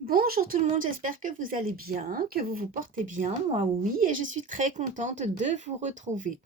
Bonjour tout le monde, j'espère que vous allez bien, que vous vous portez bien. Moi oui, et je suis très contente de vous retrouver.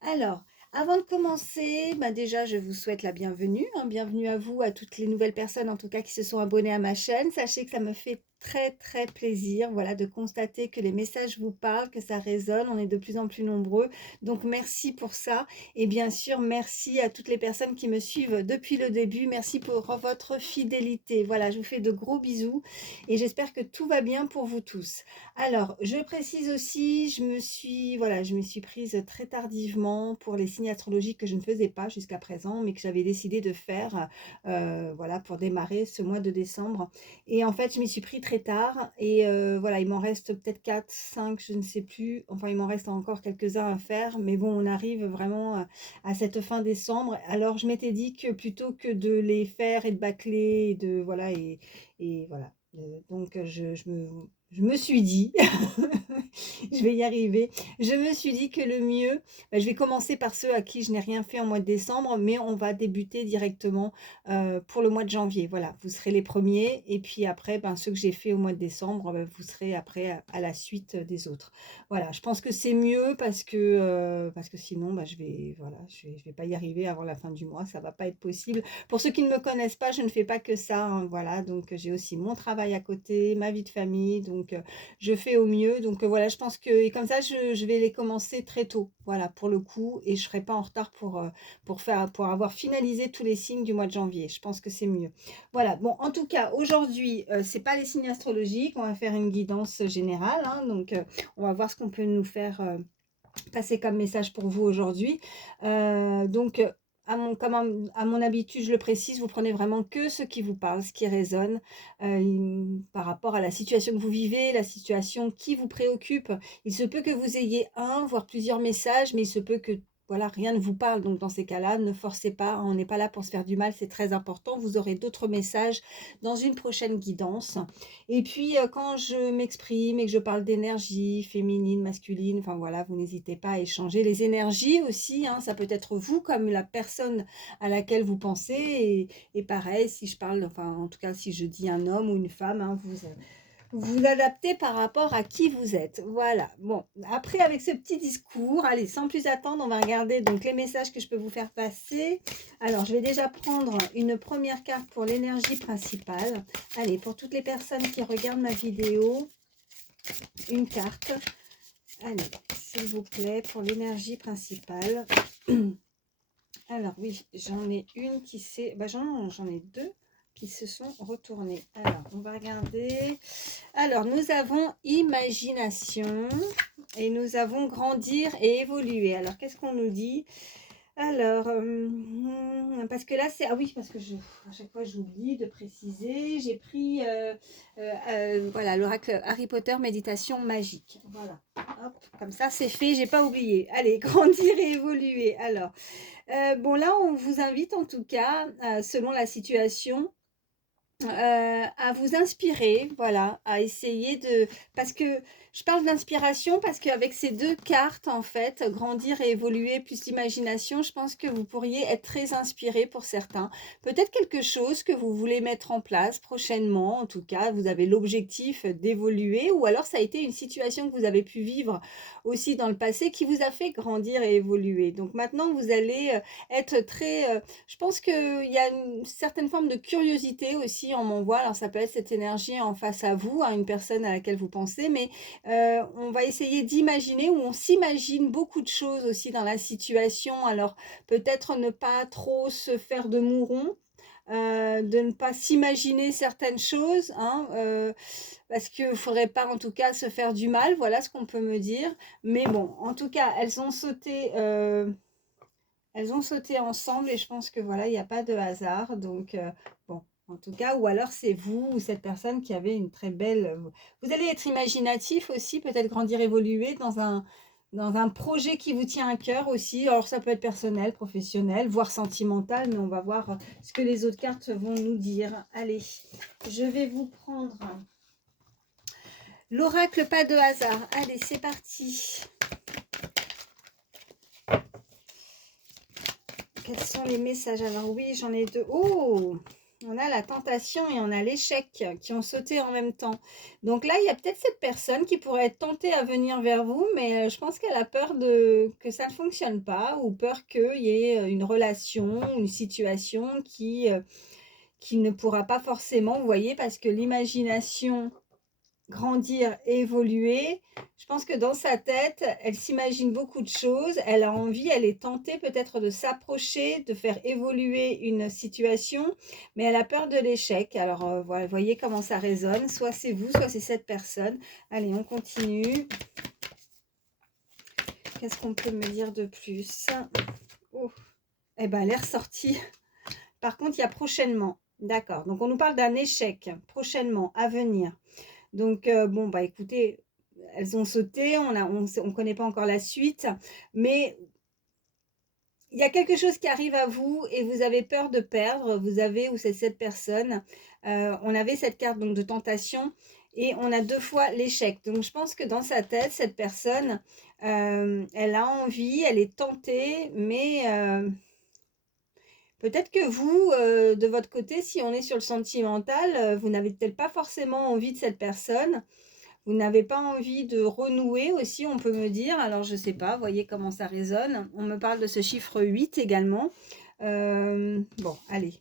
Alors, avant de commencer, déjà je vous souhaite la bienvenue, hein, bienvenue à vous, à toutes les nouvelles personnes en tout cas qui se sont abonnées à ma chaîne. Sachez que ça me fait très très plaisir, voilà, de constater que les messages vous parlent, que ça résonne. On est de plus en plus nombreux, donc merci pour ça. Et bien sûr, merci à toutes les personnes qui me suivent depuis le début. Merci pour votre fidélité. Voilà, je vous fais de gros bisous et j'espère que tout va bien pour vous tous. Alors, je précise aussi, je me suis prise très tardivement pour les signes astrologiques que je ne faisais pas jusqu'à présent, mais que j'avais décidé de faire, voilà, pour démarrer ce mois de décembre. Et en fait, je m'y suis pris très tard et voilà, il m'en reste peut-être 4, 5, je ne sais plus. Enfin, il m'en reste encore quelques-uns à faire, mais bon, on arrive vraiment à cette fin décembre. Alors, je m'étais dit que plutôt que de les faire et de bâcler et voilà, donc je me suis dit, je vais y arriver, je me suis dit que le mieux, je vais commencer par ceux à qui je n'ai rien fait en mois de décembre, mais on va débuter directement pour le mois de janvier. Voilà, vous serez les premiers et puis après, ceux que j'ai fait au mois de décembre, vous serez après à la suite des autres. Voilà, je pense que c'est mieux parce que sinon, voilà, je vais pas y arriver avant la fin du mois, ça va pas être possible. Pour ceux qui ne me connaissent pas, je ne fais pas que ça, hein, voilà, donc j'ai aussi mon travail à côté, ma vie de famille, donc je fais au mieux. Donc voilà, je pense que et comme ça, je vais les commencer très tôt, voilà, pour le coup, et je serai pas en retard pour avoir finalisé tous les signes du mois de janvier. Je pense que c'est mieux. Voilà, bon, en tout cas, aujourd'hui, c'est pas les signes astrologiques, on va faire une guidance générale, hein, donc on va voir ce qu'on peut nous faire passer comme message pour vous aujourd'hui. Donc, à mon habitude, je le précise, vous prenez vraiment que ce qui vous parle, ce qui résonne par rapport à la situation que vous vivez, la situation qui vous préoccupe. Il se peut que vous ayez un, voire plusieurs messages, mais il se peut que voilà, rien ne vous parle. Donc, dans ces cas-là, ne forcez pas. On n'est pas là pour se faire du mal, c'est très important. Vous aurez d'autres messages dans une prochaine guidance. Et puis, quand je m'exprime et que je parle d'énergie féminine, masculine, enfin voilà, vous n'hésitez pas à échanger. Les énergies aussi, hein, ça peut être vous comme la personne à laquelle vous pensez. Et pareil, si je parle, enfin en tout cas, si je dis un homme ou une femme, hein, vous adaptez par rapport à qui vous êtes. Voilà. Bon, après, avec ce petit discours, allez, sans plus attendre, on va regarder donc les messages que je peux vous faire passer. Alors, je vais déjà prendre une première carte pour l'énergie principale. Allez, pour toutes les personnes qui regardent ma vidéo, une carte. Allez, s'il vous plaît, pour l'énergie principale. Alors, oui, j'en ai une qui s'est... j'en ai deux qui se sont retournées. Alors, on va regarder. Alors, nous avons imagination et nous avons grandir et évoluer. Alors, qu'est-ce qu'on nous dit? Alors, parce que là, c'est... Ah oui, parce que à chaque fois, j'oublie de préciser. J'ai pris, voilà, l'oracle Harry Potter, méditation magique. Voilà, hop, comme ça, c'est fait, j'ai pas oublié. Allez, grandir et évoluer. Alors, bon, là, on vous invite en tout cas, selon la situation, à vous inspirer, voilà, à essayer de... Parce que je parle d'inspiration parce qu'avec ces deux cartes, en fait, grandir et évoluer plus l'imagination, je pense que vous pourriez être très inspiré pour certains. Peut-être quelque chose que vous voulez mettre en place prochainement, en tout cas, vous avez l'objectif d'évoluer, ou alors ça a été une situation que vous avez pu vivre aussi dans le passé qui vous a fait grandir et évoluer. Donc maintenant, vous allez être très... je pense qu'il y a une certaine forme de curiosité aussi en m'envoie. Alors ça peut être cette énergie en face à vous, à une personne à laquelle vous pensez, mais on va essayer d'imaginer, ou on s'imagine beaucoup de choses aussi dans la situation. Alors peut-être ne pas trop se faire de mouron, de ne pas s'imaginer certaines choses, hein, parce qu'il ne faudrait pas en tout cas se faire du mal, voilà ce qu'on peut me dire. Mais bon, en tout cas, elles ont sauté ensemble et je pense que voilà, il n'y a pas de hasard. Donc, bon, en tout cas, ou alors c'est vous ou cette personne qui avait une très belle... Vous allez être imaginatif aussi, peut-être grandir, évoluer dans un projet qui vous tient à cœur aussi. Alors, ça peut être personnel, professionnel, voire sentimental, mais on va voir ce que les autres cartes vont nous dire. Allez, je vais vous prendre l'oracle pas de hasard. Allez, c'est parti. Quels sont les messages? Alors oui, j'en ai deux. Oh! On a la tentation et on a l'échec qui ont sauté en même temps. Donc là, il y a peut-être cette personne qui pourrait être tentée à venir vers vous, mais je pense qu'elle a peur que ça ne fonctionne pas ou peur qu'il y ait une relation, une situation qui ne pourra pas forcément, vous voyez, parce que l'imagination grandir, évoluer. Je pense que dans sa tête, elle s'imagine beaucoup de choses. Elle a envie, elle est tentée peut-être de s'approcher, de faire évoluer une situation, mais elle a peur de l'échec. Alors, voilà, voyez comment ça résonne. Soit c'est vous, soit c'est cette personne. Allez, on continue. Qu'est-ce qu'on peut me dire de plus? Oh, eh ben, elle est ressortie. Par contre, il y a prochainement. D'accord. Donc, on nous parle d'un échec prochainement, à venir. Donc, bon, bah écoutez, elles ont sauté, on connaît pas encore la suite, mais il y a quelque chose qui arrive à vous et vous avez peur de perdre, vous avez ou c'est cette personne, on avait cette carte donc de tentation et on a 2 fois l'échec. Donc je pense que dans sa tête, cette personne, elle a envie, elle est tentée, mais peut-être que vous, de votre côté, si on est sur le sentimental, vous n'avez peut-être pas forcément envie de cette personne. Vous n'avez pas envie de renouer aussi, on peut me dire. Alors, je ne sais pas, voyez comment ça résonne. On me parle de ce chiffre 8 également. Bon, allez,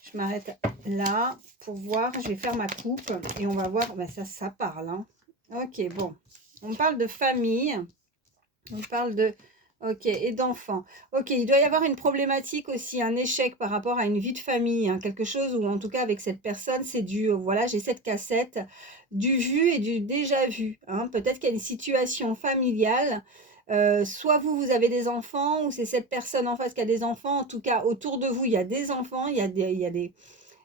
je m'arrête là pour voir. Je vais faire ma coupe et on va voir. Ben, ça parle. Hein. Ok, bon. On parle de famille. On parle de... Ok, et d'enfants. Ok, il doit y avoir une problématique aussi, un échec par rapport à une vie de famille, hein, quelque chose où en tout cas avec cette personne, c'est du, voilà, j'ai cette cassette, du vu et du déjà vu. Hein. Peut-être qu'il y a une situation familiale, soit vous, vous avez des enfants, ou c'est cette personne en face qui a des enfants, en tout cas autour de vous, il y a des enfants, il y a des,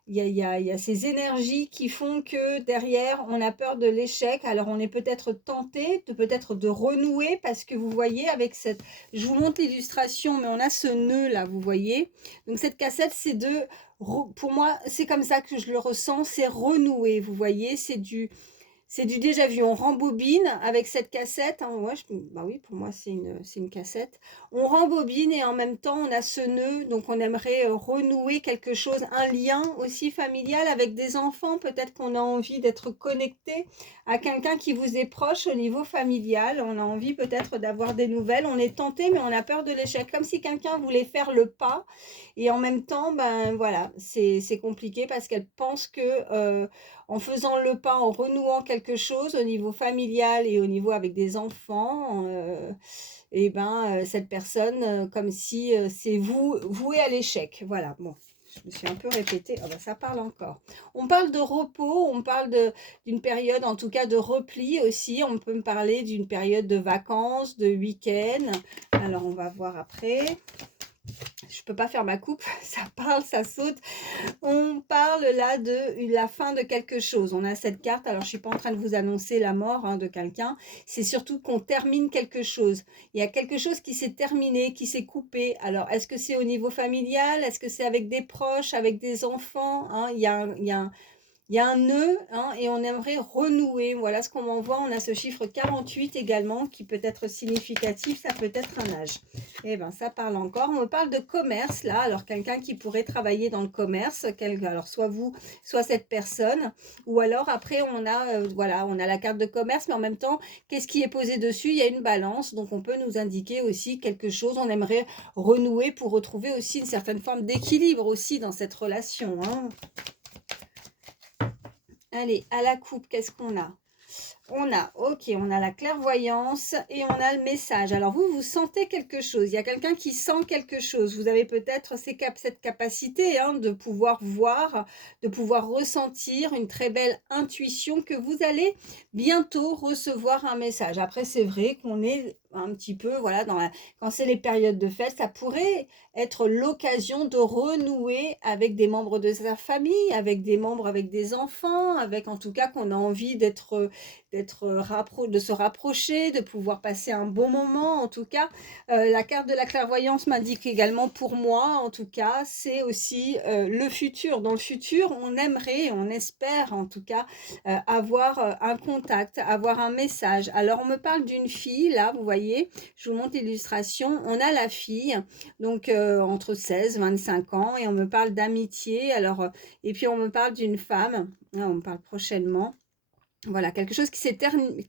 il y a ces énergies qui font que derrière, on a peur de l'échec. Alors, on est peut-être tenté de peut-être de renouer parce que vous voyez avec cette... Je vous montre l'illustration, mais on a ce nœud-là, vous voyez. Donc, cette cassette, c'est de... Pour moi, c'est comme ça que je le ressens, c'est renouer, vous voyez. C'est du déjà vu. On rembobine avec cette cassette. Hein, ouais, bah oui, pour moi, c'est une cassette. On rembobine et en même temps, on a ce nœud. Donc, on aimerait renouer quelque chose, un lien aussi familial avec des enfants. Peut-être qu'on a envie d'être connecté à quelqu'un qui vous est proche au niveau familial. On a envie peut-être d'avoir des nouvelles. On est tenté, mais on a peur de l'échec. Comme si quelqu'un voulait faire le pas. Et en même temps, ben voilà, c'est compliqué parce qu'elle pense que... en faisant le pas, en renouant quelque chose au niveau familial et au niveau avec des enfants, et ben, cette personne, comme si c'est vous voué à l'échec. Voilà, bon, je me suis un peu répétée. Oh ben, ça parle encore. On parle de repos, on parle d'une période, en tout cas de repli aussi. On peut me parler d'une période de vacances, de week-end. Alors, on va voir après. Je peux pas faire ma coupe, ça parle, ça saute. On parle là de la fin de quelque chose. On a cette carte, alors je ne suis pas en train de vous annoncer la mort de quelqu'un, c'est surtout qu'on termine quelque chose. Il y a quelque chose qui s'est terminé, qui s'est coupé. Alors, est-ce que c'est au niveau familial? Est-ce que c'est avec des proches, avec des enfants? Hein, il y a un nœud hein, et on aimerait renouer. Voilà ce qu'on m'envoie. On a ce chiffre 48 également qui peut être significatif. Ça peut être un âge. Eh bien, ça parle encore. On me parle de commerce là. Alors, quelqu'un qui pourrait travailler dans le commerce. Alors, soit vous, soit cette personne. Ou alors, après, on a, voilà, on a la carte de commerce. Mais en même temps, qu'est-ce qui est posé dessus? Il y a une balance. Donc, on peut nous indiquer aussi quelque chose. On aimerait renouer pour retrouver aussi une certaine forme d'équilibre aussi dans cette relation. Hein. Allez, à la coupe, qu'est-ce qu'on a? On a la clairvoyance et on a le message. Alors vous, vous sentez quelque chose. Il y a quelqu'un qui sent quelque chose. Vous avez peut-être cette capacité hein, de pouvoir voir, de pouvoir ressentir une très belle intuition que vous allez bientôt recevoir un message. Après, c'est vrai qu'on est un petit peu, voilà, quand c'est les périodes de fête, ça pourrait être l'occasion de renouer avec des membres de sa famille, avec des membres, avec des enfants, avec en tout cas qu'on a envie de se rapprocher, de pouvoir passer un bon moment. En tout cas, la carte de la clairvoyance m'indique également pour moi, en tout cas, c'est aussi le futur. Dans le futur, on aimerait, on espère en tout cas, avoir un contact, avoir un message. Alors, on me parle d'une fille, là, vous voyez, voyez, je vous montre l'illustration. On a la fille, donc entre 16 25 ans, et on me parle d'amitié. Alors, et puis on me parle d'une femme, hein, on me parle prochainement. Voilà, quelque chose qui s'est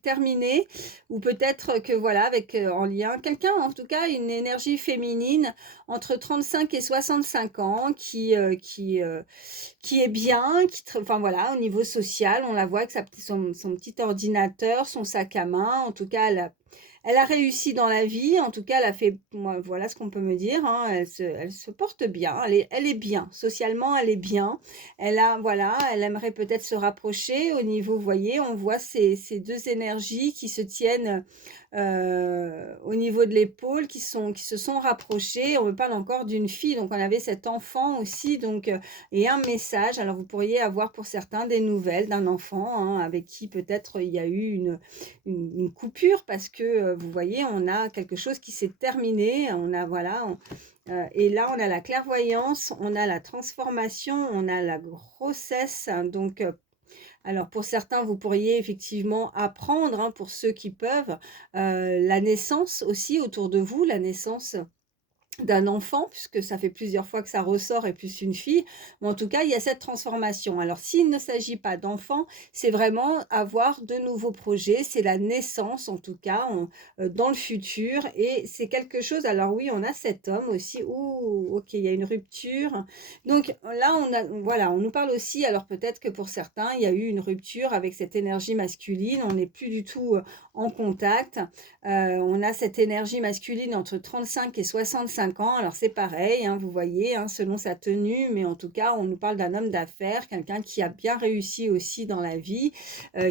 terminé, ou peut-être que voilà, avec en lien, quelqu'un, en tout cas, une énergie féminine entre 35 et 65 ans, qui est bien, enfin voilà, au niveau social, on la voit avec son petit ordinateur, son sac à main. En tout cas, elle a réussi dans la vie. En tout cas, elle a fait, moi, voilà ce qu'on peut me dire, hein, elle se porte bien, elle est bien. Socialement, elle est bien. Voilà, elle aimerait peut-être se rapprocher au niveau, vous voyez, on voit ces deux énergies qui se tiennent au niveau de l'épaule, qui se sont rapprochées. On me parle encore d'une fille, donc on avait cet enfant aussi, donc et un message. Alors vous pourriez avoir pour certains des nouvelles d'un enfant, hein, avec qui peut-être il y a eu une coupure, parce que vous voyez, on a quelque chose qui s'est terminé. On a voilà, et là on a la clairvoyance, on a la transformation, on a la grossesse, hein. Donc alors pour certains, vous pourriez effectivement apprendre, hein, pour ceux qui peuvent, la naissance aussi autour de vous, la naissance d'un enfant, puisque ça fait plusieurs fois que ça ressort, et plus une fille. Mais en tout cas, il y a cette transformation. Alors, s'il ne s'agit pas d'enfant, c'est vraiment avoir de nouveaux projets. C'est la naissance, en tout cas, dans le futur. Et c'est quelque chose. Alors oui, on a cet homme aussi. Ouh, ok, il y a une rupture. Donc là, voilà, on nous parle aussi. Alors peut-être que pour certains, il y a eu une rupture avec cette énergie masculine. On n'est plus du tout en contact. On a cette énergie masculine entre 35 et 65 ans. Alors c'est pareil, hein, vous voyez, hein, selon sa tenue, mais en tout cas, on nous parle d'un homme d'affaires, quelqu'un qui a bien réussi aussi dans la vie,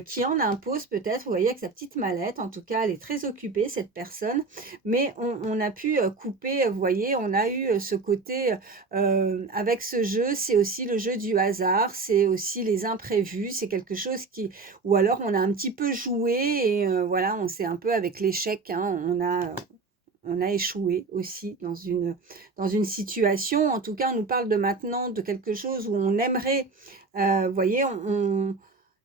qui en impose peut-être, vous voyez, avec sa petite mallette. En tout cas, elle est très occupée, cette personne, mais on a pu couper, vous voyez, on a eu ce côté, avec ce jeu, c'est aussi le jeu du hasard, c'est aussi les imprévus, c'est quelque chose qui, ou alors on a un petit peu joué, et voilà, on s'est un peu avec l'échec, hein, on a échoué aussi dans une situation. En tout cas, on nous parle de maintenant de quelque chose où on aimerait, vous voyez,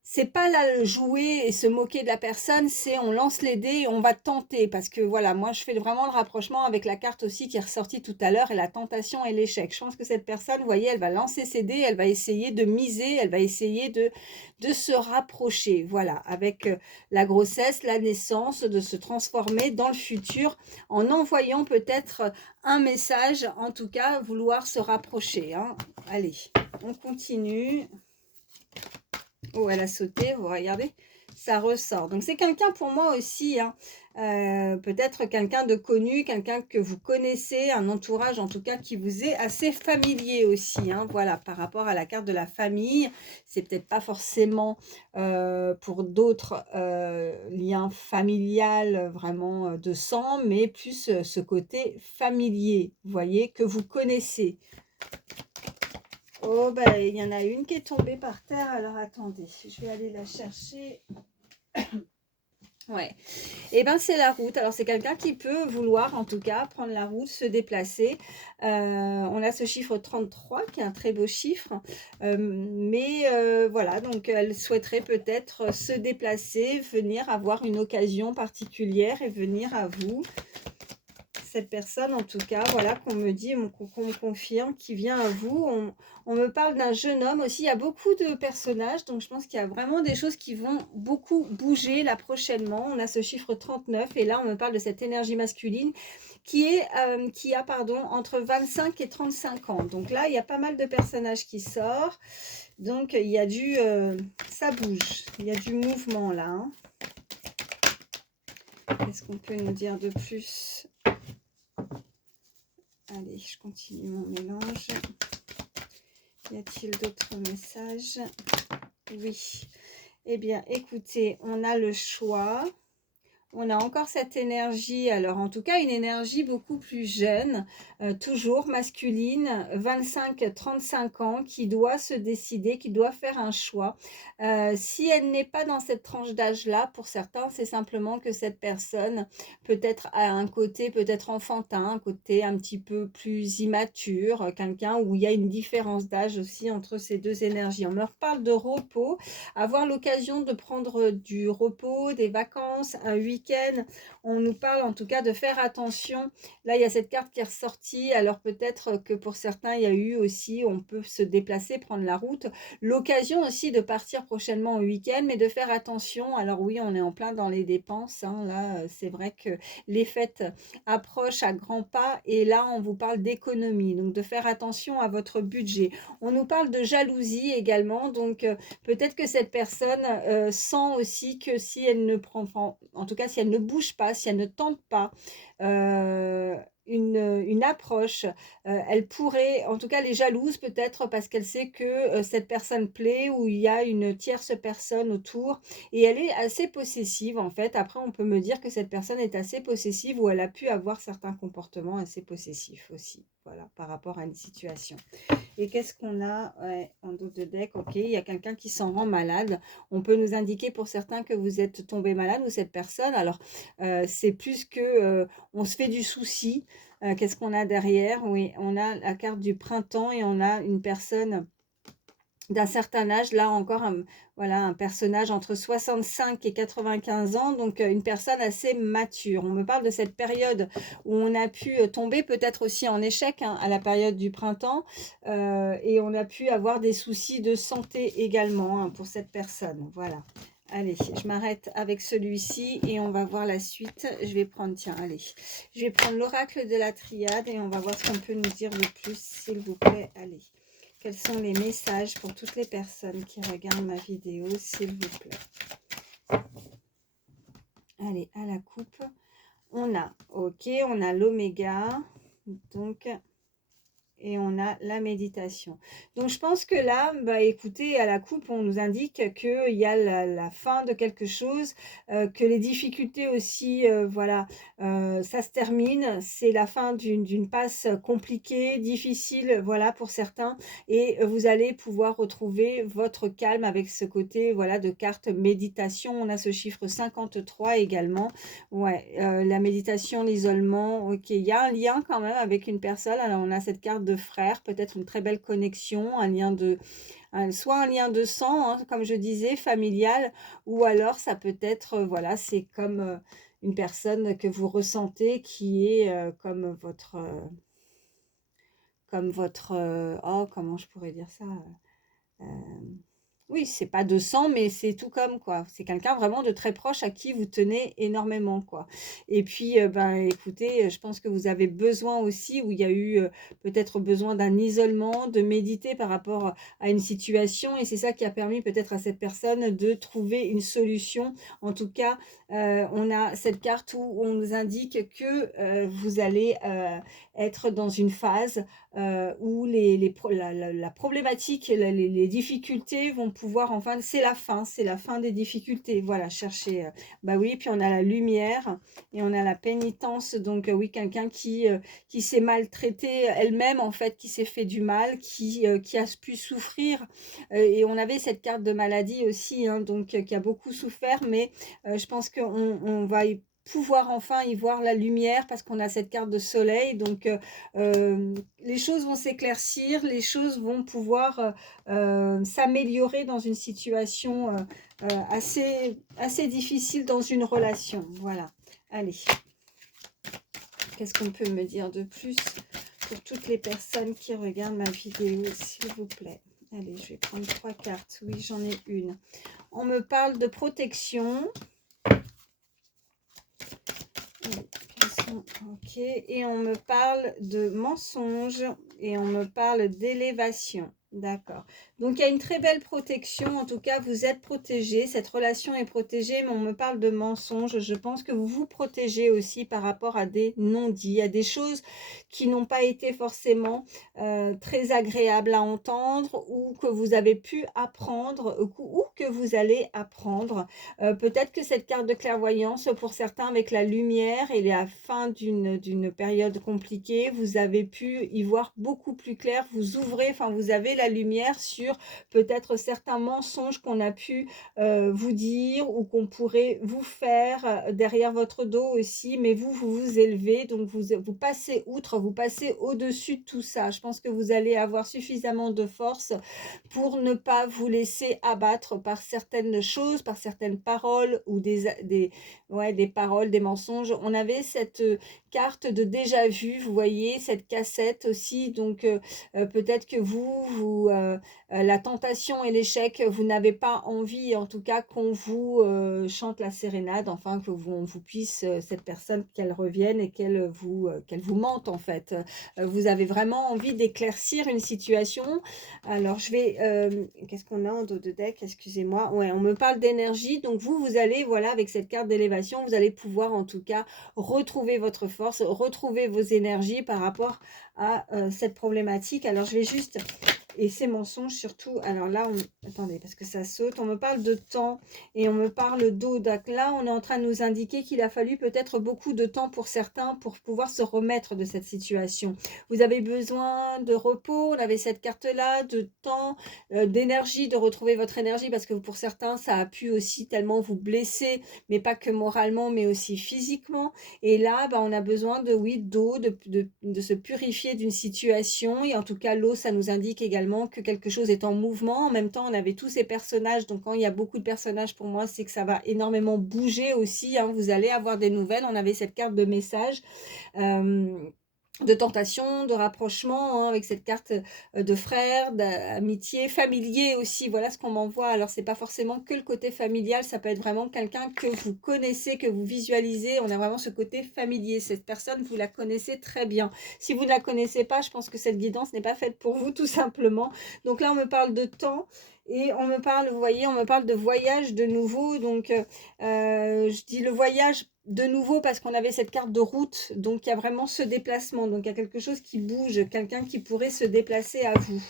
c'est pas là le jouer et se moquer de la personne, c'est on lance les dés et on va tenter. Parce que voilà, moi je fais vraiment le rapprochement avec la carte aussi qui est ressortie tout à l'heure, et la tentation et l'échec. Je pense que cette personne, vous voyez, elle va lancer ses dés, elle va essayer de miser, elle va essayer de se rapprocher, voilà, avec la grossesse, la naissance, de se transformer dans le futur, en envoyant peut-être un message, en tout cas, vouloir se rapprocher, hein. Allez, on continue. Oh, elle a sauté, vous regardez, ça ressort. Donc c'est quelqu'un pour moi aussi, hein, peut-être quelqu'un de connu, quelqu'un que vous connaissez, un entourage en tout cas qui vous est assez familier aussi, hein. Voilà, par rapport à la carte de la famille, c'est peut-être pas forcément pour d'autres liens familial, vraiment de sang, mais plus ce côté familier, vous voyez, que vous connaissez. Oh, ben, il y en a une qui est tombée par terre. Alors, attendez, je vais aller la chercher. Ouais. Et ben, c'est la route. Alors, c'est quelqu'un qui peut vouloir, en tout cas, prendre la route, se déplacer. On a ce chiffre 33, qui est un très beau chiffre. Mais voilà, donc, elle souhaiterait peut-être se déplacer, venir avoir une occasion particulière et venir à vous. Cette personne, en tout cas, voilà, qu'on me dit, qu'on me confirme, qui vient à vous. On me parle d'un jeune homme aussi. Il y a beaucoup de personnages, donc je pense qu'il y a vraiment des choses qui vont beaucoup bouger là prochainement. On a ce chiffre 39, et là, on me parle de cette énergie masculine qui a, pardon, entre 25 et 35 ans. Donc là, il y a pas mal de personnages qui sortent. Donc, il y a ça bouge. Il y a du mouvement là, hein. Qu'est-ce qu'on peut nous dire de plus ? Allez, je continue mon mélange. Y a-t-il d'autres messages? Oui. Eh bien, écoutez, on a le choix. On a encore cette énergie, alors en tout cas une énergie beaucoup plus jeune, toujours masculine, 25-35 ans, qui doit se décider, qui doit faire un choix. Si elle n'est pas dans cette tranche d'âge-là, pour certains, c'est simplement que cette personne peut-être a un côté peut-être enfantin, un côté un petit peu plus immature, quelqu'un où il y a une différence d'âge aussi entre ces deux énergies. On leur parle de repos, avoir l'occasion de prendre du repos, des vacances, un week-end, week-end. On nous parle en tout cas de faire attention. Là, il y a cette carte qui est ressortie. Alors peut-être que pour certains, il y a eu aussi, on peut se déplacer, prendre la route. L'occasion aussi de partir prochainement au week-end, mais de faire attention. Alors oui, on est en plein dans les dépenses, hein. Là, c'est vrai que les fêtes approchent à grands pas et là, on vous parle d'économie. Donc de faire attention à votre budget. On nous parle de jalousie également. Donc peut-être que cette personne sent aussi que si elle ne prend, en tout cas si elle ne bouge pas, si elle ne tente pas euh, une approche, elle pourrait, en tout cas les jalouse peut-être parce qu'elle sait que cette personne plaît ou il y a une tierce personne autour et elle est assez possessive en fait. Après on peut me dire que cette personne est assez possessive ou elle a pu avoir certains comportements assez possessifs aussi, voilà, par rapport à une situation. Et qu'est-ce qu'on a, ouais, en dos de deck? Ok, il y a quelqu'un qui s'en rend malade. On peut nous indiquer pour certains que vous êtes tombé malade ou cette personne. Alors, c'est plus que on se fait du souci. Qu'est-ce qu'on a derrière? Oui, on a la carte du printemps et on a une personne d'un certain âge, là encore, voilà, un personnage entre 65 et 95 ans, donc une personne assez mature. On me parle de cette période où on a pu tomber peut-être aussi en échec, hein, à la période du printemps, et on a pu avoir des soucis de santé également, hein, pour cette personne. Voilà. Allez, je m'arrête avec celui-ci et on va voir la suite. Je vais prendre, tiens, allez, je vais prendre l'oracle de la triade et on va voir ce qu'on peut nous dire de plus, s'il vous plaît. Allez. Quels sont les messages pour toutes les personnes qui regardent ma vidéo, s'il vous plaît? Allez, à la coupe. On a, ok, on a l'oméga. Donc, et on a la méditation. Donc je pense que là, bah, écoutez, à la coupe, on nous indique qu'il y a la fin de quelque chose, que les difficultés aussi, voilà, ça se termine. C'est la fin d'une passe compliquée, difficile, voilà, pour certains. Et vous allez pouvoir retrouver votre calme avec ce côté, voilà, de carte méditation. On a ce chiffre 53 également. Ouais, la méditation, l'isolement, ok. Il y a un lien quand même avec une personne. Alors on a cette carte de frère, peut-être une très belle connexion, un lien de, soit un lien de sang, hein, comme je disais, familial, ou alors ça peut être, voilà, c'est comme une personne que vous ressentez qui est comme votre, oh, comment je pourrais dire ça? euh, oui, c'est pas de sang, mais c'est tout comme, quoi. C'est quelqu'un vraiment de très proche à qui vous tenez énormément, quoi. Et puis, ben, écoutez, je pense que vous avez besoin aussi, où il y a eu peut-être besoin d'un isolement, de méditer par rapport à une situation. Et c'est ça qui a permis peut-être à cette personne de trouver une solution. En tout cas, on a cette carte où on nous indique que vous allez être dans une phase où la problématique, les difficultés vont pouvoir, enfin, c'est la fin des difficultés. Voilà, chercher, bah oui, puis on a la lumière et on a la pénitence. Donc oui, quelqu'un qui s'est maltraité elle-même, en fait, qui s'est fait du mal, qui a pu souffrir. Et on avait cette carte de maladie aussi, hein, donc qui a beaucoup souffert, mais je pense on va pouvoir enfin y voir la lumière parce qu'on a cette carte de soleil. Donc les choses vont s'éclaircir, les choses vont pouvoir s'améliorer dans une situation assez difficile dans une relation. Voilà. Allez. Qu'est-ce qu'on peut me dire de plus pour toutes les personnes qui regardent ma vidéo, s'il vous plaît? Allez, je vais prendre 3 cartes. Oui, j'en ai une. On me parle de protection. Ok, et on me parle de mensonge et on me parle d'élévation. D'accord. Donc, il y a une très belle protection. En tout cas, vous êtes protégé. Cette relation est protégée, mais on me parle de mensonges. Je pense que vous vous protégez aussi par rapport à des non-dits, à des choses qui n'ont pas été forcément très agréables à entendre ou que vous avez pu apprendre ou que vous allez apprendre. Peut-être que cette carte de clairvoyance, pour certains, avec la lumière et la fin d'une période compliquée, vous avez pu y voir beaucoup plus clair. Vous ouvrez, enfin, vous avez la lumière sur sur peut-être certains mensonges qu'on a pu vous dire ou qu'on pourrait vous faire derrière votre dos aussi, mais vous vous élevez, donc vous passez outre, vous passez au-dessus de tout ça. Je pense que vous allez avoir suffisamment de force pour ne pas vous laisser abattre par certaines choses, par certaines paroles ou ouais, des paroles, des mensonges. On avait cette carte de déjà vu, vous voyez, cette cassette aussi, donc peut-être que la tentation et l'échec, vous n'avez pas envie, en tout cas, qu'on vous chante la sérénade, enfin, on vous puisse, cette personne, qu'elle revienne et qu'elle vous mente, en fait. Vous avez vraiment envie d'éclaircir une situation. Alors, je vais, qu'est-ce qu'on a en dos de deck? Excusez-moi. Ouais, on me parle d'énergie. Donc, vous allez, voilà, avec cette carte d'élévation, vous allez pouvoir, en tout cas, retrouver votre force, retrouver vos énergies par rapport à cette problématique. Alors, je vais juste et ces mensonges surtout, alors là, attendez, parce que ça saute, on me parle de temps et on me parle d'eau. Donc là, on est en train de nous indiquer qu'il a fallu peut-être beaucoup de temps pour certains pour pouvoir se remettre de cette situation. Vous avez besoin de repos, on avait cette carte-là, de temps, d'énergie, de retrouver votre énergie, parce que pour certains, ça a pu aussi tellement vous blesser, mais pas que moralement, mais aussi physiquement. Et là, bah, on a besoin de, oui, d'eau, de se purifier d'une situation. Et en tout cas, l'eau, ça nous indique également que quelque chose est en mouvement. En même temps, on avait tous ces personnages. Donc, quand il y a beaucoup de personnages, pour moi, c'est que ça va énormément bouger aussi, hein. Vous allez avoir des nouvelles. On avait cette carte de message. De tentation, de rapprochement, hein, avec cette carte de frère, d'amitié, familier aussi. Voilà ce qu'on m'envoie. Alors, c'est pas forcément que le côté familial, ça peut être vraiment quelqu'un que vous connaissez, que vous visualisez. On a vraiment ce côté familier. Cette personne, vous la connaissez très bien. Si vous ne la connaissez pas, je pense que cette guidance n'est pas faite pour vous, tout simplement. Donc là, on me parle de temps. Et on me parle, vous voyez, on me parle de voyage de nouveau. Donc, je dis le voyage de nouveau parce qu'on avait cette carte de route. Donc, il y a vraiment ce déplacement. Donc, il y a quelque chose qui bouge, quelqu'un qui pourrait se déplacer à vous.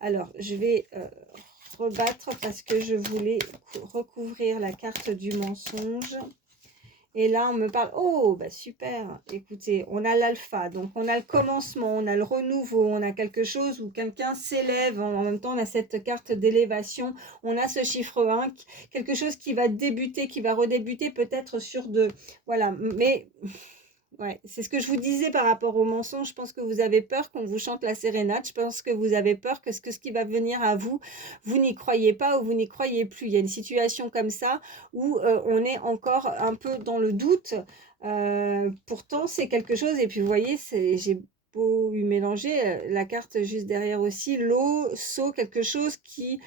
Alors, je vais rebattre parce que je voulais recouvrir la carte du mensonge. Et là, on me parle, oh, bah super, écoutez, on a l'alpha, donc on a le commencement, on a le renouveau, on a quelque chose où quelqu'un s'élève, en même temps, on a cette carte d'élévation, on a ce chiffre 1, quelque chose qui va débuter, qui va redébuter peut-être sur voilà, mais ouais, c'est ce que je vous disais par rapport au mensonge. Je pense que vous avez peur qu'on vous chante la sérénade. Je pense que vous avez peur que ce qui va venir à vous, vous n'y croyez pas ou vous n'y croyez plus. Il y a une situation comme ça où on est encore un peu dans le doute. Pourtant, c'est quelque chose. Et puis, vous voyez, j'ai beau y mélanger la carte juste derrière aussi, l'eau, saut, quelque chose qui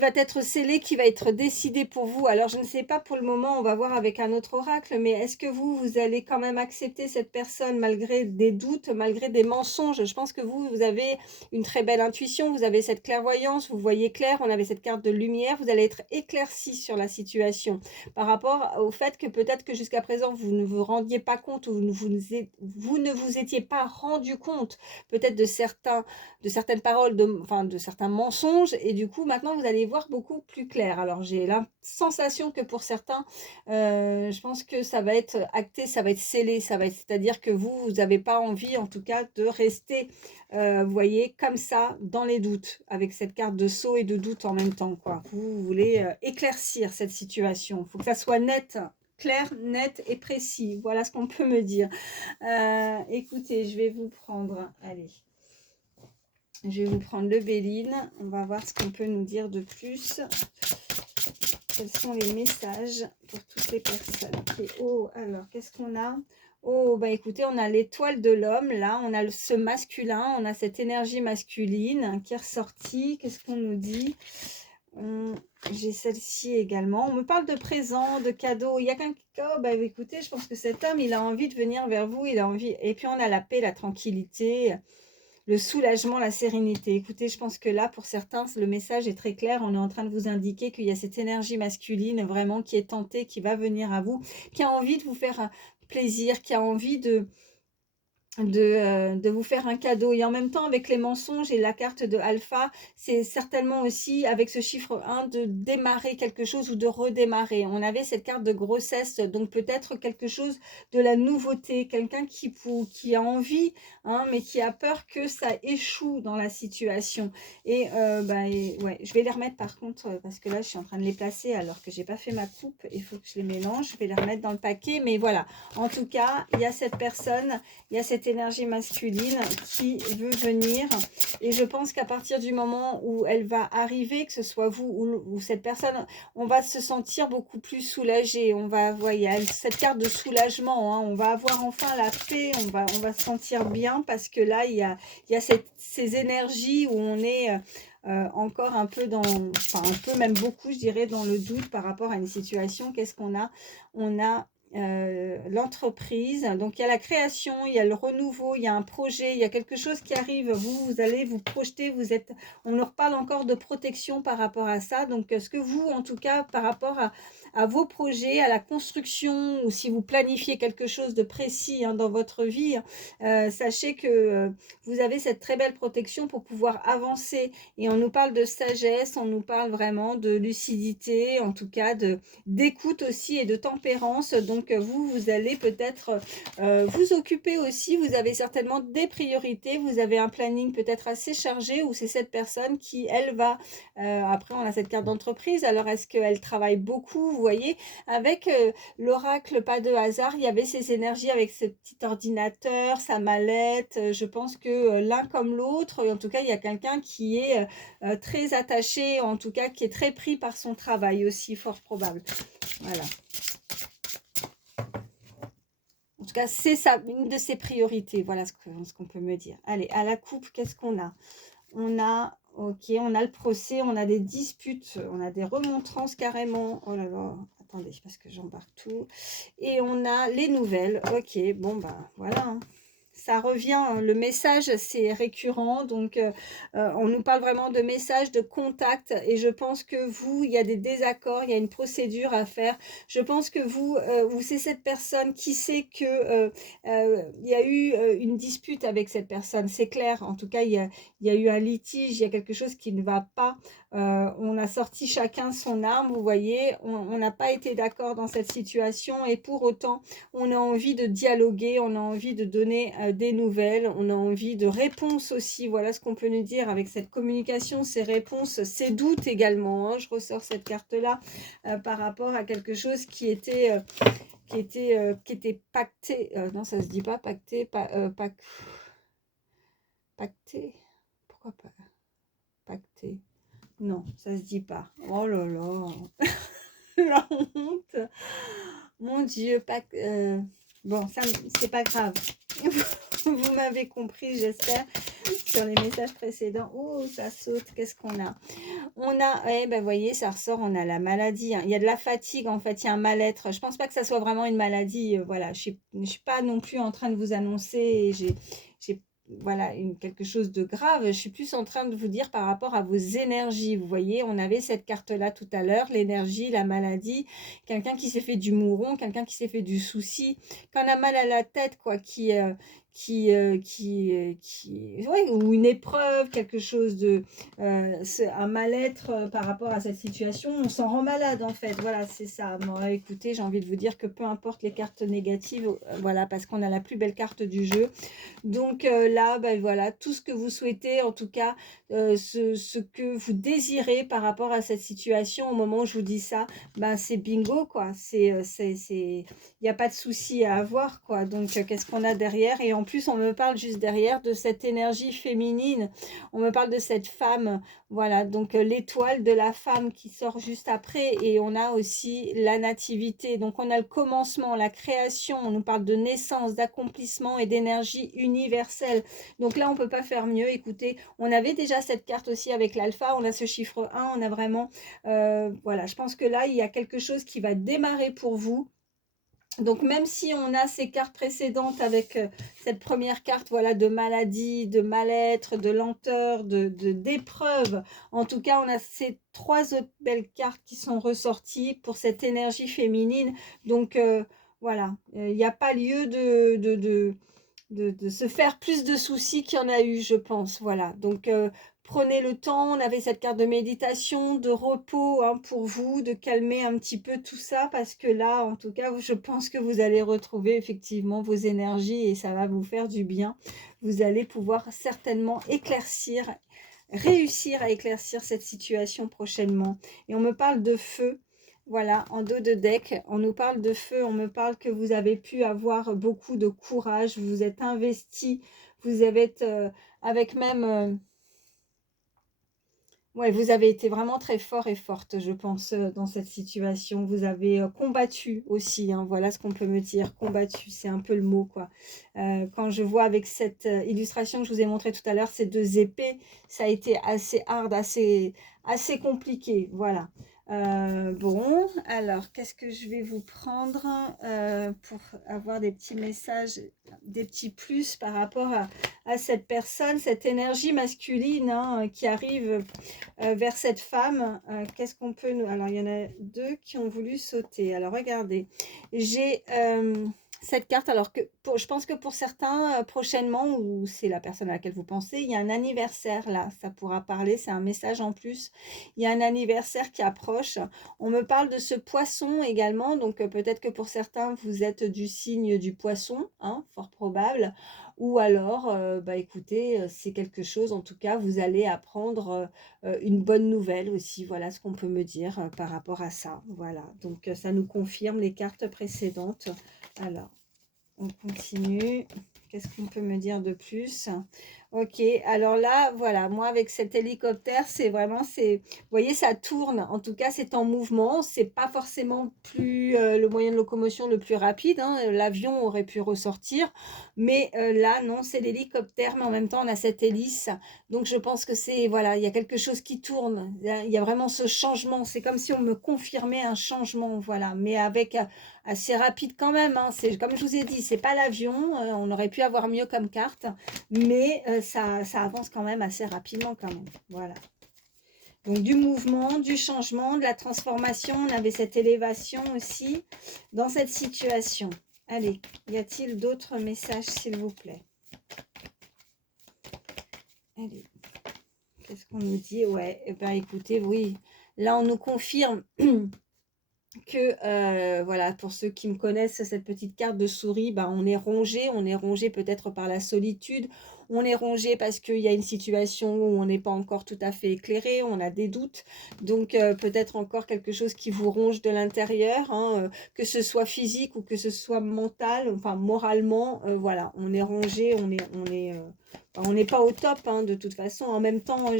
va être scellé, qui va être décidé pour vous. Alors, je ne sais pas pour le moment, on va voir avec un autre oracle, mais est-ce que vous allez quand même accepter cette personne malgré des doutes, malgré des mensonges? Je pense que vous avez une très belle intuition, vous avez cette clairvoyance, vous voyez clair, on avait cette carte de lumière, vous allez être éclairci sur la situation par rapport au fait que peut-être que jusqu'à présent, vous ne vous rendiez pas compte ou vous ne vous étiez pas rendu compte peut-être de certaines paroles, enfin, de certains mensonges, et du coup, maintenant, vous allez voir beaucoup plus clair. Alors, j'ai la sensation que pour certains, je pense que ça va être acté, ça va être scellé, c'est-à-dire que vous n'avez pas envie, en tout cas, de rester, vous voyez, comme ça, dans les doutes, avec cette carte de saut et de doute en même temps, quoi. Vous voulez éclaircir cette situation. Il faut que ça soit net, clair, net et précis. Voilà ce qu'on peut me dire. Écoutez, je vais vous prendre, allez. Je vais vous prendre le Béline. On va voir ce qu'on peut nous dire de plus. Quels sont les messages pour toutes les personnes? Okay. Oh, alors, qu'est-ce qu'on a? Oh, bah écoutez, on a l'étoile de l'homme. Là, on a ce masculin. On a cette énergie masculine qui est ressortie. Qu'est-ce qu'on nous dit? J'ai celle-ci également. On me parle de présents, de cadeaux. Il y a quelqu'un... Oh, bah écoutez, je pense que cet homme, il a envie de venir vers vous. Il a envie... Et puis, on a la paix, la tranquillité, le soulagement, la sérénité. Écoutez, je pense que là, pour certains, le message est très clair. On est en train de vous indiquer qu'il y a cette énergie masculine vraiment qui est tentée, qui va venir à vous, qui a envie de vous faire plaisir, qui a envie de de vous faire un cadeau et en même temps avec les mensonges et la carte de alpha, c'est certainement aussi avec ce chiffre 1 de démarrer quelque chose ou de redémarrer. On avait cette carte de grossesse, donc peut-être quelque chose de la nouveauté, quelqu'un qui a envie, hein, mais qui a peur que ça échoue dans la situation. Et ouais, je vais les remettre par contre, parce que là je suis en train de les placer alors que j'ai pas fait ma coupe, il faut que je les mélange, je vais les remettre dans le paquet, mais voilà. En tout cas, il y a cette personne, il y a cette énergie masculine qui veut venir et je pense qu'à partir du moment où elle va arriver, que ce soit vous ou cette personne, on va se sentir beaucoup plus soulagé. On va, voyez, cette carte de soulagement, hein, on va avoir enfin la paix, on va se sentir bien parce que là, il y a ces énergies où on est encore un peu dans, enfin un peu même beaucoup, je dirais, dans le doute par rapport à une situation. Qu'est-ce qu'on a? On a l'entreprise, donc il y a la création, il y a le renouveau, il y a un projet, il y a quelque chose qui arrive, vous allez vous projeter, on nous reparle encore de protection par rapport à ça, donc est-ce que vous, en tout cas, par rapport à vos projets, à la construction, ou si vous planifiez quelque chose de précis, hein, dans votre vie, sachez que vous avez cette très belle protection pour pouvoir avancer, et on nous parle de sagesse, on nous parle vraiment de lucidité, en tout cas d'écoute aussi et de tempérance. Donc vous allez peut-être vous occuper aussi, vous avez certainement des priorités, vous avez un planning peut-être assez chargé où c'est cette personne qui, elle, va, après on a cette carte d'entreprise, alors est-ce qu'elle travaille beaucoup, vous voyez, avec l'oracle, pas de hasard, il y avait ces énergies avec ce petit ordinateur, sa mallette, je pense que l'un comme l'autre, en tout cas il y a quelqu'un qui est très attaché, en tout cas qui est très pris par son travail aussi, fort probable. Voilà. En tout cas, c'est ça, une de ses priorités. Voilà ce qu'on peut me dire. Allez, à la coupe, qu'est-ce qu'on a? On a, ok, on a le procès, on a des disputes, on a des remontrances carrément. Oh là là, attendez, parce que j'embarque tout. Et on a les nouvelles. Ok, bon, bah voilà, hein. Ça revient, hein, le message c'est récurrent, donc on nous parle vraiment de messages, de contact, et je pense que vous, il y a des désaccords, il y a une procédure à faire. Je pense que vous, ou c'est cette personne qui sait que il y a eu une dispute avec cette personne, c'est clair. En tout cas, il y a eu un litige, il y a quelque chose qui ne va pas. On a sorti chacun son arme, vous voyez, on n'a pas été d'accord dans cette situation, et pour autant, on a envie de dialoguer, on a envie de donner des nouvelles, on a envie de réponses aussi. Voilà ce qu'on peut nous dire avec cette communication, ces réponses, ces doutes également, hein. Je ressors cette carte-là par rapport à quelque chose qui était pacté. Non, ça se dit pas pacté, pacté. Pourquoi pas pacté? Non, ça se dit pas. Oh là là, la honte. Mon Dieu, bon, ça, c'est pas grave. Vous m'avez compris, j'espère, sur les messages précédents. Oh, ça saute, qu'est-ce qu'on a? On a, ouais, ben, vous voyez, ça ressort, on a la maladie, hein. Il y a de la fatigue, en fait, il y a un mal-être. Je pense pas que ça soit vraiment une maladie. Voilà, je suis pas non plus en train de vous annoncer, j'ai voilà, quelque chose de grave. Je suis plus en train de vous dire par rapport à vos énergies. Vous voyez, on avait cette carte-là tout à l'heure, l'énergie, la maladie, quelqu'un qui s'est fait du mouron, quelqu'un qui s'est fait du souci, qu'on a mal à la tête, quoi, ouais, ou une épreuve, quelque chose de, un mal-être par rapport à cette situation, on s'en rend malade en fait, voilà, c'est ça. Bon, écoutez, j'ai envie de vous dire que peu importe les cartes négatives, voilà, parce qu'on a la plus belle carte du jeu, donc là, ben voilà, tout ce que vous souhaitez, en tout cas, ce que vous désirez par rapport à cette situation, au moment où je vous dis ça, ben c'est bingo, quoi. Il n'y a pas de souci à avoir, quoi. Donc, qu'est-ce qu'on a derrière? Et en plus, on me parle juste derrière de cette énergie féminine. On me parle de cette femme, voilà. Donc, l'étoile de la femme qui sort juste après. Et on a aussi la nativité. Donc, on a le commencement, la création. On nous parle de naissance, d'accomplissement et d'énergie universelle. Donc là, on ne peut pas faire mieux. Écoutez, on avait déjà cette carte aussi avec l'alpha. On a ce chiffre 1. On a vraiment, voilà, je pense que là, il y a quelque chose qui va démarrer pour vous. Donc même si on a ces cartes précédentes avec cette première carte, voilà, de maladie, de mal-être, de lenteur, d'épreuve, en tout cas on a ces trois autres belles cartes qui sont ressorties pour cette énergie féminine. Donc voilà, il n'y a pas lieu de se faire plus de soucis qu'il y en a eu, je pense, voilà. Donc, prenez le temps, on avait cette carte de méditation, de repos, hein, pour vous, de calmer un petit peu tout ça parce que là, en tout cas, je pense que vous allez retrouver effectivement vos énergies et ça va vous faire du bien. Vous allez pouvoir certainement réussir à éclaircir cette situation prochainement. Et on me parle de feu. Voilà, en dos de deck, on nous parle de feu, on me parle que vous avez pu avoir beaucoup de courage, vous vous êtes investi, vous avez avec même, ouais, vous avez été vraiment très fort et forte, je pense, dans cette situation. Vous avez combattu aussi, hein, voilà ce qu'on peut me dire. Combattu, c'est un peu le mot, quoi. Quand je vois avec cette illustration que je vous ai montrée tout à l'heure, ces deux épées, ça a été assez hard, assez compliqué, voilà. Bon, alors, qu'est-ce que je vais vous prendre pour avoir des petits messages, des petits plus par rapport à cette personne, cette énergie masculine, hein, qui arrive vers cette femme. Qu'est-ce qu'on peut nous... Alors, il y en a deux qui ont voulu sauter. Alors, regardez. J'ai cette carte. Alors, je pense que pour certains, prochainement, ou c'est la personne à laquelle vous pensez, il y a un anniversaire là. Ça pourra parler. C'est un message en plus. Il y a un anniversaire qui approche. On me parle de ce poisson également. Donc, peut-être que pour certains, vous êtes du signe du poisson, hein, fort probable. Ou alors, bah, écoutez, c'est quelque chose, en tout cas, vous allez apprendre une bonne nouvelle aussi, voilà ce qu'on peut me dire par rapport à ça. Voilà, donc ça nous confirme les cartes précédentes. Alors, on continue. Qu'est-ce qu'on peut me dire de plus? Ok, alors là, voilà, moi avec cet hélicoptère, c'est vraiment, vous voyez, ça tourne. En tout cas, c'est en mouvement. C'est pas forcément plus le moyen de locomotion le plus rapide, hein. L'avion aurait pu ressortir, mais là, non, c'est l'hélicoptère, mais en même temps, on a cette hélice. Donc, je pense que c'est, voilà, il y a quelque chose qui tourne. Il y a vraiment ce changement. C'est comme si on me confirmait un changement, voilà, mais avec assez rapide quand même, hein. C'est comme je vous ai dit, c'est pas l'avion, on aurait pu avoir mieux comme carte, mais ça avance quand même assez rapidement quand même. Voilà. Donc du mouvement, du changement, de la transformation, on avait cette élévation aussi dans cette situation. Allez, y a-t-il d'autres messages s'il vous plaît? Allez, qu'est-ce qu'on nous dit? Ouais, eh ben écoutez, oui, là on nous confirme que voilà, pour ceux qui me connaissent, cette petite carte de souris, ben, on est rongé peut-être par la solitude, on est rongé parce qu'il y a une situation où on n'est pas encore tout à fait éclairé, on a des doutes, donc peut-être encore quelque chose qui vous ronge de l'intérieur, hein, que ce soit physique ou que ce soit mental, enfin moralement, voilà, on est rongé, on n'est pas au top, hein, de toute façon. En même temps,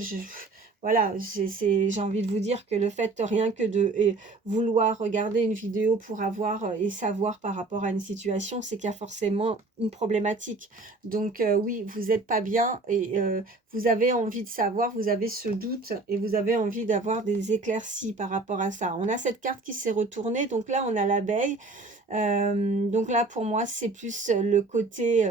voilà, j'ai envie de vous dire que le fait rien que de vouloir regarder une vidéo pour avoir et savoir par rapport à une situation, c'est qu'il y a forcément une problématique. Donc oui, vous n'êtes pas bien et vous avez envie de savoir, vous avez ce doute et vous avez envie d'avoir des éclaircies par rapport à ça. On a cette carte qui s'est retournée, donc là on a l'abeille. Donc là pour moi c'est plus le côté...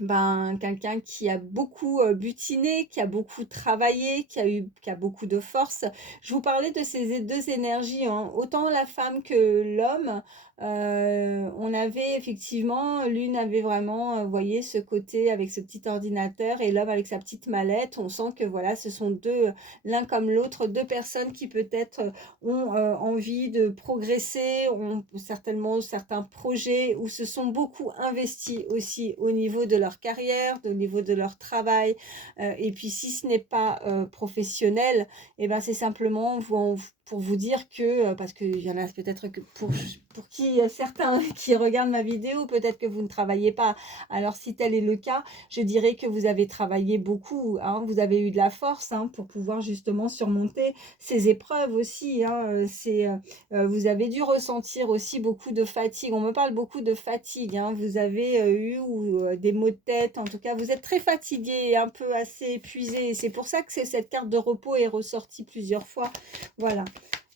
ben, quelqu'un qui a beaucoup butiné, qui a beaucoup travaillé, qui a beaucoup de force. Je vous parlais de ces deux énergies, hein. Autant la femme que l'homme, on avait effectivement, l'une avait vraiment, vous voyez, ce côté avec ce petit ordinateur et l'homme avec sa petite mallette. On sent que voilà, ce sont deux, l'un comme l'autre, deux personnes qui peut-être ont envie de progresser, ont certainement certains projets ou se sont beaucoup investis aussi au niveau de leur carrière, au niveau de leur travail. Et puis si ce n'est pas professionnel, et ben c'est simplement pour vous dire que, parce qu'il y en a peut-être que pour qui certains qui regardent ma vidéo, peut-être que vous ne travaillez pas. Alors si tel est le cas, je dirais que vous avez travaillé beaucoup, hein, vous avez eu de la force, hein, pour pouvoir justement surmonter ces épreuves aussi, hein. Vous avez dû ressentir aussi beaucoup de fatigue. On me parle beaucoup de fatigue, hein. Vous avez eu des maux de tête, en tout cas vous êtes très fatigué et un peu assez épuisé. C'est pour ça que cette carte de repos est ressortie plusieurs fois. Voilà.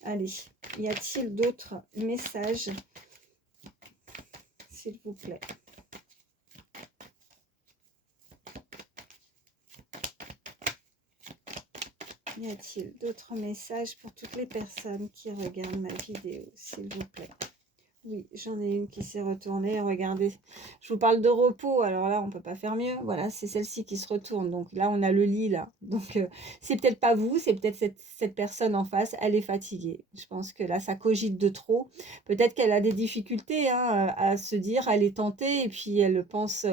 Allez, y a-t-il d'autres messages, s'il vous plaît? Y a-t-il d'autres messages pour toutes les personnes qui regardent ma vidéo, s'il vous plaît? Oui, j'en ai une qui s'est retournée. Regardez, je vous parle de repos. Alors là, on peut pas faire mieux. Voilà, c'est celle-ci qui se retourne. Donc là, on a le lit là. Donc c'est peut-être pas vous, c'est peut-être cette personne en face. Elle est fatiguée. Je pense que là, ça cogite de trop. Peut-être qu'elle a des difficultés hein, à se dire, elle est tentée et puis elle pense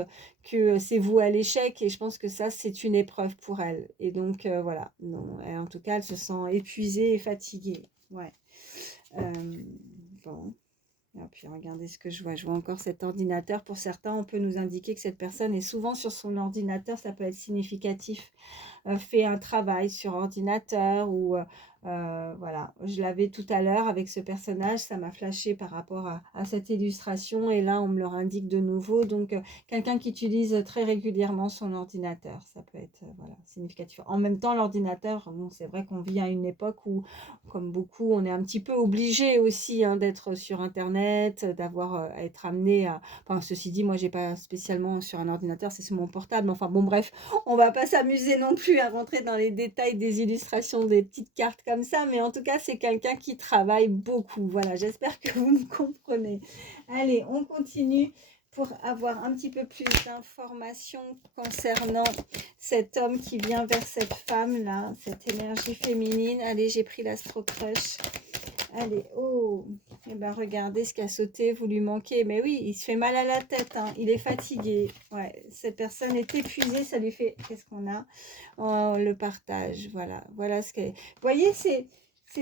que c'est vous à l'échec. Et je pense que ça, c'est une épreuve pour elle. Et donc voilà. Non, en tout cas, elle se sent épuisée et fatiguée. Ouais. Euh, bon. Et puis regardez ce que je vois. Je vois encore cet ordinateur. Pour certains, on peut nous indiquer que cette personne est souvent sur son ordinateur. Ça peut être significatif fait un travail sur ordinateur ou voilà, je l'avais tout à l'heure avec ce personnage, ça m'a flashé par rapport à cette illustration et là on me le indique de nouveau, donc quelqu'un qui utilise très régulièrement son ordinateur, ça peut être voilà, significatif. En même temps l'ordinateur, bon, c'est vrai qu'on vit à une époque où comme beaucoup on est un petit peu obligé aussi hein, d'être sur internet, d'avoir à être amené à, enfin ceci dit moi j'ai pas spécialement sur un ordinateur, c'est sur mon portable, enfin bon bref, on va pas s'amuser non plus à rentrer dans les détails des illustrations, des petites cartes comme ça, mais en tout cas, c'est quelqu'un qui travaille beaucoup. Voilà, j'espère que vous me comprenez. Allez, on continue pour avoir un petit peu plus d'informations concernant cet homme qui vient vers cette femme-là, cette énergie féminine. Allez, j'ai pris l'Astro Crush. Allez, oh, et ben regardez ce qui a sauté, vous lui manquez. Mais oui, il se fait mal à la tête, hein. Il est fatigué. Ouais, cette personne est épuisée, ça lui fait... Qu'est-ce qu'on a? Oh, le partage, voilà. Voilà ce qu'est... Vous voyez, c'est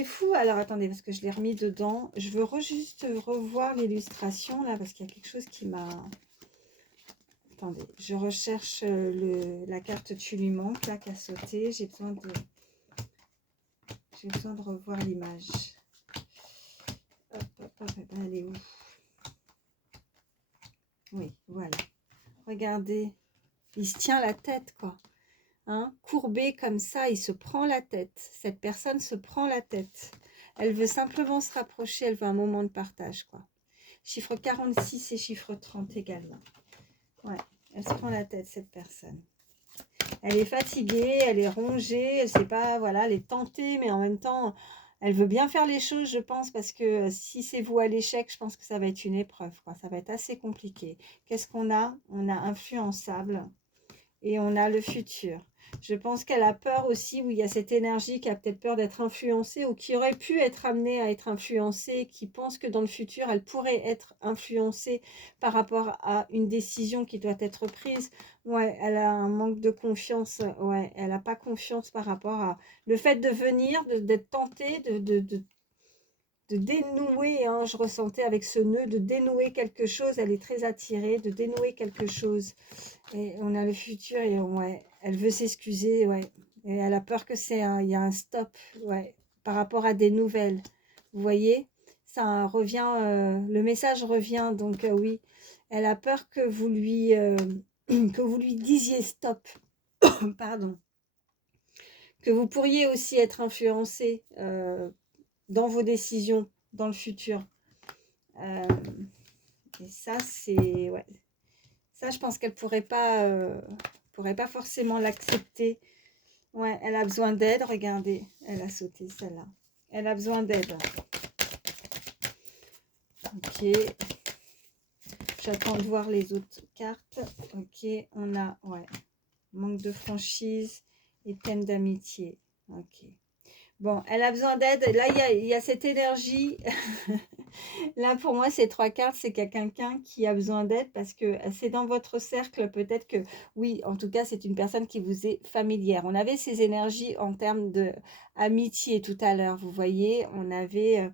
fou. Alors, attendez, parce que je l'ai remis dedans. Je veux juste revoir l'illustration, là, parce qu'il y a quelque chose qui m'a... Attendez, je recherche la carte Tu lui manques, là, qui a sauté. J'ai besoin de revoir l'image. Hop, hop, hop, elle est où? Oui, voilà. Regardez, il se tient la tête, quoi. Hein, courbé comme ça, il se prend la tête. Cette personne se prend la tête. Elle veut simplement se rapprocher, elle veut un moment de partage, quoi. Chiffre 46 et chiffre 30 également. Ouais, elle se prend la tête, cette personne. Elle est fatiguée, elle est rongée, elle sait pas, voilà, elle est tentée, mais en même temps, elle veut bien faire les choses, je pense, parce que si c'est vous à l'échec, je pense que ça va être une épreuve, quoi. Ça va être assez compliqué. Qu'est-ce qu'on a? On a influençable et on a le futur. Je pense qu'elle a peur aussi, où il y a cette énergie qui a peut-être peur d'être influencée ou qui aurait pu être amenée à être influencée, qui pense que dans le futur, elle pourrait être influencée par rapport à une décision qui doit être prise. Ouais, elle a un manque de confiance. Ouais, elle n'a pas confiance par rapport à le fait de venir, d'être tentée, de dénouer, hein, je ressentais avec ce nœud, de dénouer quelque chose, elle est très attirée, de dénouer quelque chose. Et on a le futur et ouais, elle veut s'excuser, ouais. Et elle a peur que il y a un stop, ouais, par rapport à des nouvelles. Vous voyez, ça revient, le message revient, donc oui, elle a peur que que vous lui disiez stop, pardon, que vous pourriez aussi être influencé dans vos décisions dans le futur. Euh, et ça, c'est... Ouais. Ça, je pense qu'elle pourrait pas forcément l'accepter. Ouais, elle a besoin d'aide. Regardez, elle a sauté celle-là. Elle a besoin d'aide. Ok. J'attends de voir les autres cartes. Ok, on a... Ouais. Manque de franchise et thème d'amitié. Ok. Bon, elle a besoin d'aide. Là, il y a cette énergie. Là, pour moi, ces trois cartes, c'est qu'il y a quelqu'un qui a besoin d'aide parce que c'est dans votre cercle. Peut-être que, oui, en tout cas, c'est une personne qui vous est familière. On avait ces énergies en termes d'amitié tout à l'heure. Vous voyez, on avait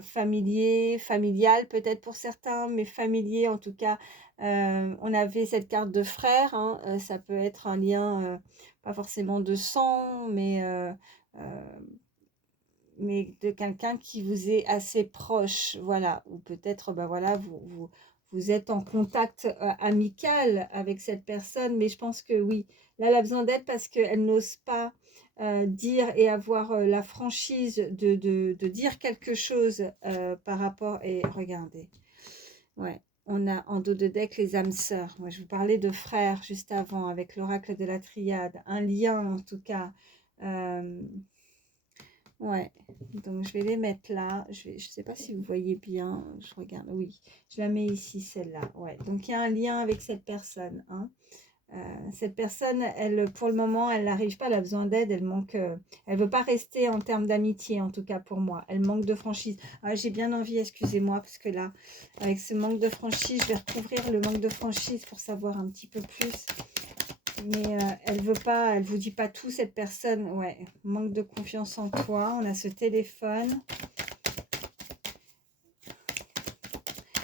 familier, familial peut-être pour certains, mais familier en tout cas. On avait cette carte de frère. Hein, ça peut être un lien, pas forcément de sang, euh, mais de quelqu'un qui vous est assez proche, voilà, ou peut-être, ben voilà, vous êtes en contact amical avec cette personne, mais je pense que oui, là, elle a besoin d'aide parce qu'elle n'ose pas dire et avoir la franchise de dire quelque chose par rapport, et regardez, ouais, on a en dos de deck les âmes sœurs. Moi, je vous parlais de frères juste avant avec l'oracle de la triade, un lien en tout cas. Ouais, donc je vais les mettre là. Je sais pas si vous voyez bien. Je regarde. Oui, je la mets ici, celle-là. Ouais, donc il y a un lien avec cette personne, hein. Cette personne, elle, pour le moment, elle n'arrive pas, elle a besoin d'aide, elle manque, elle veut pas rester en termes d'amitié, en tout cas pour moi. Elle manque de franchise. Ah, j'ai bien envie, excusez-moi, parce que là, avec ce manque de franchise, je vais recouvrir le manque de franchise pour savoir un petit peu plus. Mais elle veut pas, elle vous dit pas tout, cette personne. Ouais, manque de confiance en toi. On a ce téléphone.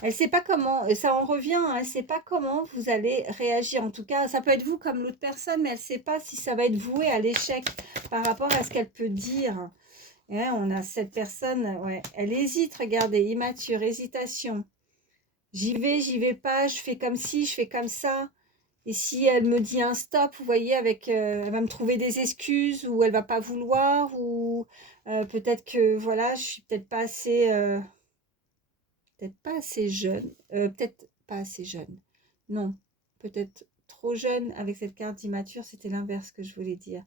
Elle sait pas comment, ça en revient, hein, elle sait pas comment vous allez réagir. En tout cas, ça peut être vous comme l'autre personne, mais elle sait pas si ça va être voué à l'échec par rapport à ce qu'elle peut dire. Et là, on a cette personne, ouais, elle hésite, regardez, immature, hésitation. J'y vais pas, je fais comme ci, je fais comme ça. Et si elle me dit un stop, vous voyez, avec, elle va me trouver des excuses ou elle va pas vouloir ou peut-être que voilà, je suis peut-être pas assez jeune, peut-être pas assez jeune. Non, peut-être trop jeune avec cette carte d'immature, c'était l'inverse que je voulais dire.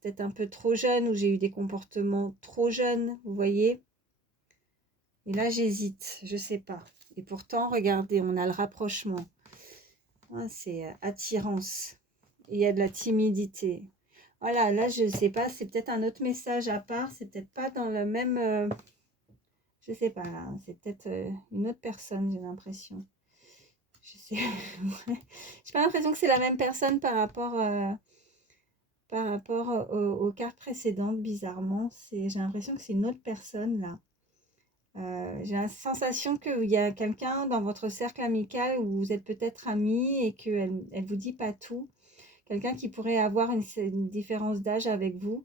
Peut-être un peu trop jeune ou j'ai eu des comportements trop jeunes, vous voyez. Et là, j'hésite, je sais pas. Et pourtant, regardez, on a le rapprochement. Ah, c'est attirance. Il y a de la timidité. Voilà, là, je ne sais pas, c'est peut-être un autre message à part, c'est peut-être pas dans le même... je sais pas, là, c'est peut-être une autre personne, j'ai l'impression. Je sais, j'ai pas l'impression que c'est la même personne par rapport aux cartes précédentes, bizarrement. J'ai l'impression que c'est une autre personne, là. J'ai la sensation qu'il y a quelqu'un dans votre cercle amical où vous êtes peut-être amis et qu'elle elle vous dit pas tout. Quelqu'un qui pourrait avoir une différence d'âge avec vous.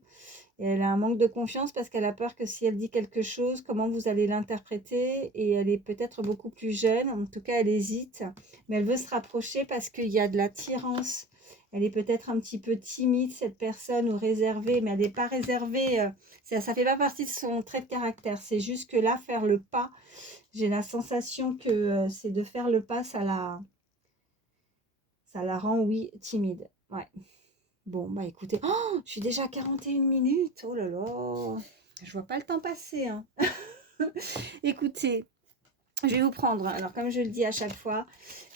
Et elle a un manque de confiance parce qu'elle a peur que si elle dit quelque chose, comment vous allez l'interpréter. Et elle est peut-être beaucoup plus jeune. En tout cas, elle hésite. Mais elle veut se rapprocher parce qu'il y a de l'attirance. Elle est peut-être un petit peu timide, cette personne, ou réservée. Mais elle n'est pas réservée. Ça ne fait pas partie de son trait de caractère. C'est juste que là, faire le pas, j'ai la sensation que c'est de faire le pas, ça la rend, oui, timide. Ouais. Bon, bah écoutez, oh, je suis déjà à 41 minutes. Oh là là, je vois pas le temps passer, hein. Écoutez, je vais vous prendre, alors comme je le dis à chaque fois,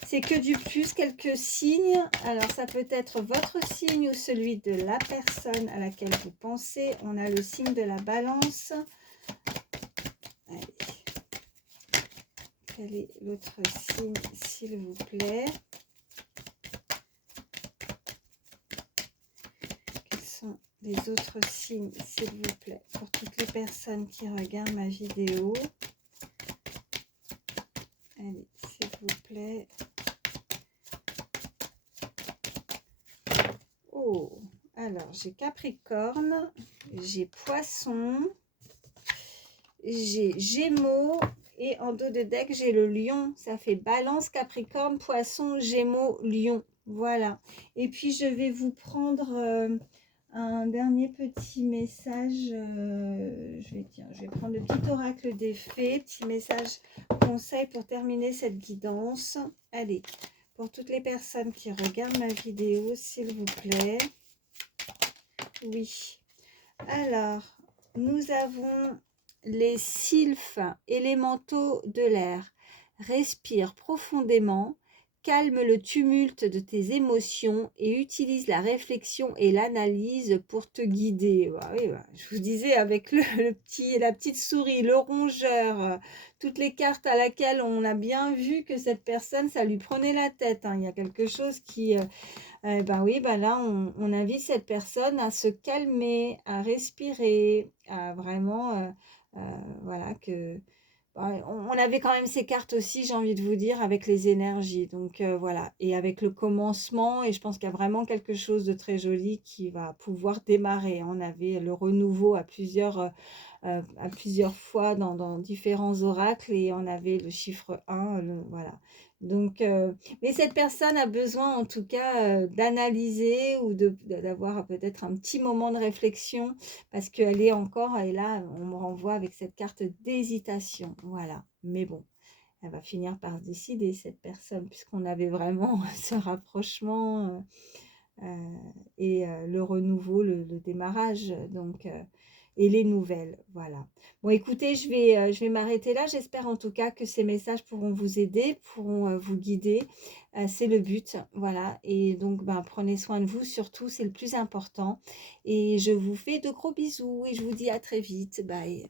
c'est que du plus, quelques signes. Alors ça peut être votre signe ou celui de la personne à laquelle vous pensez. On a le signe de la balance. Allez. Quel est l'autre signe, s'il vous plaît? Quels sont les autres signes, s'il vous plaît, pour toutes les personnes qui regardent ma vidéo? Allez, s'il vous plaît. Oh, alors j'ai Capricorne, j'ai Poisson, j'ai Gémeaux et en dos de deck j'ai le Lion. Ça fait Balance, Capricorne, Poisson, Gémeaux, Lion. Voilà. Et puis je vais vous prendre un dernier petit message. Je vais prendre le petit oracle des fées, petit message conseil pour terminer cette guidance. Allez. Pour toutes les personnes qui regardent ma vidéo, s'il vous plaît. Oui. Alors, nous avons les sylphes élémentaux de l'air. Respire profondément, calme le tumulte de tes émotions et utilise la réflexion et l'analyse pour te guider. Bah oui, bah, je vous disais avec la petite souris, le rongeur, toutes les cartes à laquelle on a bien vu que cette personne, ça lui prenait la tête, hein. Il y a quelque chose qui... ben oui, ben là, on invite cette personne à se calmer, à respirer, à vraiment, voilà, que on avait quand même ces cartes aussi, j'ai envie de vous dire, avec les énergies. Donc voilà, et avec le commencement, et je pense qu'il y a vraiment quelque chose de très joli qui va pouvoir démarrer. On avait le renouveau à plusieurs fois dans différents oracles et on avait le chiffre 1, voilà. Donc, mais cette personne a besoin en tout cas d'analyser ou d'avoir peut-être un petit moment de réflexion parce qu'elle est encore, et là on me renvoie avec cette carte d'hésitation, voilà. Mais bon, elle va finir par se décider cette personne puisqu'on avait vraiment ce rapprochement et le renouveau, le démarrage. Donc, et les nouvelles. Voilà. Bon, écoutez, je vais m'arrêter là. J'espère en tout cas que ces messages pourront vous aider, pourront vous guider. C'est le but. Voilà. Et donc, ben, prenez soin de vous, surtout, c'est le plus important. Et je vous fais de gros bisous et je vous dis à très vite. Bye.